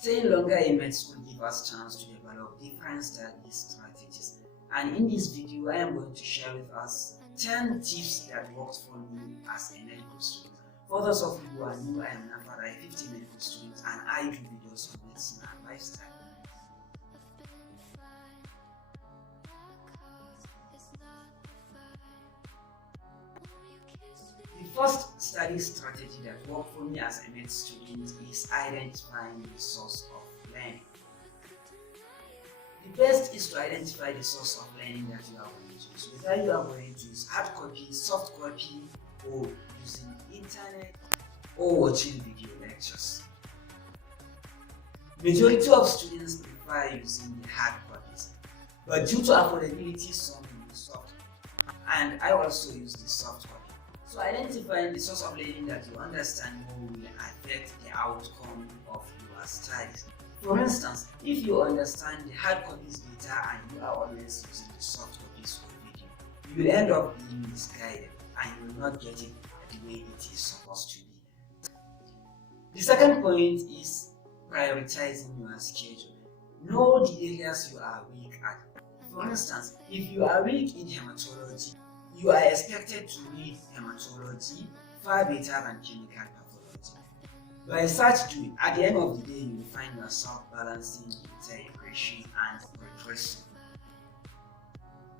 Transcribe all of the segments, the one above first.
Staying longer in med school gives us chance to develop different study strategies. And in this video, I am going to share with us 10 tips that worked for me as a medical student. For those of you who are new, I am Nafara, a 50 medical student, and I do videos on medicine and lifestyle. The first study strategy that worked for me as a med student is identifying the source of learning. The best is to identify the source of learning that you are going to use. Whether you are going to use hard copy, soft copy, or using internet, or watching video lectures. Majority of students prefer using the hard copies, but due to affordability, some use soft. And I also use the soft copy. So identifying the source of learning that you understand more will affect the outcome of your studies. For instance, if you understand the hard copies better and you are always using the soft copies for video, you will end up being misguided and you will not get it the way it is supposed to be. The second point is prioritizing your schedule. Know the areas you are weak at. For instance, if you are weak in hematology, you are expected to read hematology far better than chemical pathology. By such doing, at the end of the day, you will find yourself balancing integration and progression.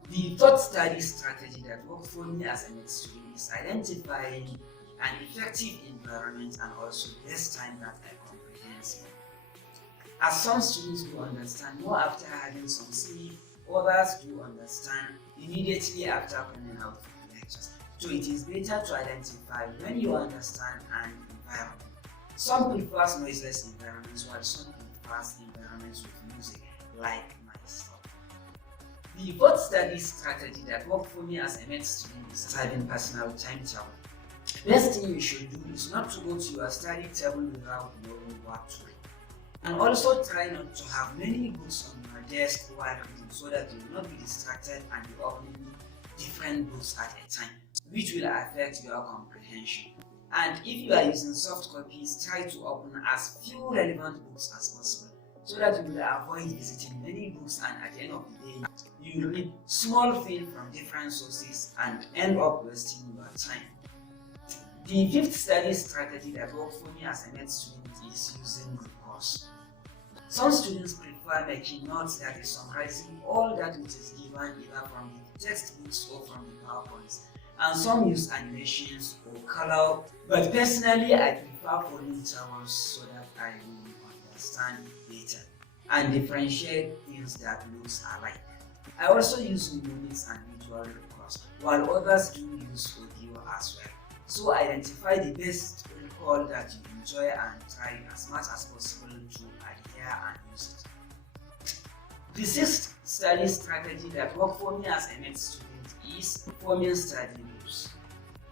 The third study strategy that worked for me as a med student is identifying an effective environment and also best time that I comprehend. As some students do understand more after having some sleep, others do understand immediately after coming out from the lectures. So it is better to identify when you understand an environment. Some prefer noiseless environments while some prefer environments with music, like myself. The fourth study strategy that worked for me as a med student is having personal timetable. Best thing you should do is not to go to your study table without knowing what to read. And also try not to have many books on your desk while reading so that you will not be distracted and be opening different books at a time, which will affect your comprehension. And if you are using soft copies, try to open as few relevant books as possible so that you will avoid visiting many books and at the end of the day, you will read small things from different sources and end up wasting your time. The fifth study strategy that worked for me as a med student is using reports. Some students prefer making notes that is summarizing all that which is given either from the textbooks or from the PowerPoints, and some use animations or color, but personally I prefer following tables so that I will understand better and differentiate things that looks alike. I also use mnemonics and visual records, while others do use audio as well. So identify the best recall that you enjoy and try as much as possible to adhere and use it. The sixth study strategy that worked for me as a med student is forming study groups.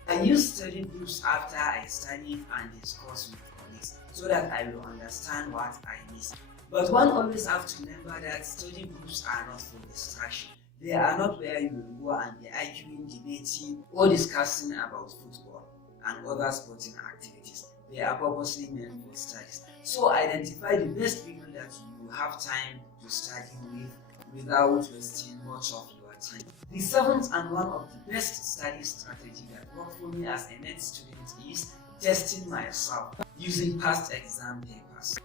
I use study groups after I study and discuss with colleagues so that I will understand what I missed. But one always have to remember that study groups are not for distraction. They are not where you will go and be arguing, debating, or discussing about football and other sporting activities. They are purposely meant for studies. So identify the best people that you have time to study with without wasting much of your time. The seventh and one of the best study strategy that worked for me as a med student is testing myself using past exam papers.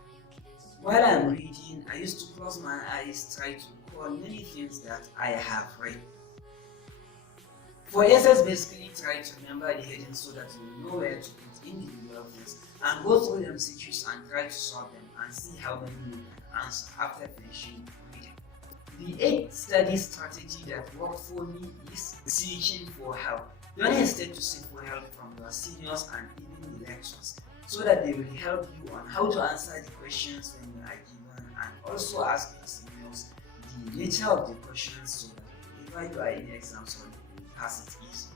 While I'm reading, I used to close my eyes, try to recall many things that I have read. For essays, basically try to remember the headings so that you know where to put individual things and go through the MCQs and try to solve them and see how many you can answer after finishing reading. The eighth study strategy that worked for me is seeking for help. Don't hesitate to seek for help from your seniors and even the lecturers so that they will help you on how to answer the questions when you are given, and also ask your seniors the nature of the questions so that whenever you are in the exams or you will pass it easy.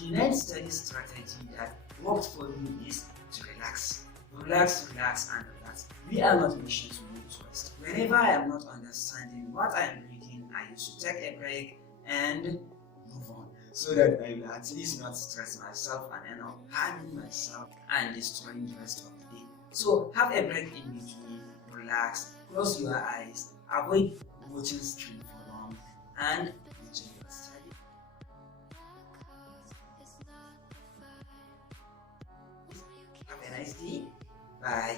The ninth study strategy that worked for me is to relax. Relax, relax, and relax. We are not machines, we need to rest. Whenever I am not understanding what I am reading, I used to take a break and move on, so that I will at least not stress myself and end up harming myself and destroying the rest of the day. So have a break in between, relax. relax, close your eyes, avoid watching screen for long, and enjoy your study. Have a nice day. Bye.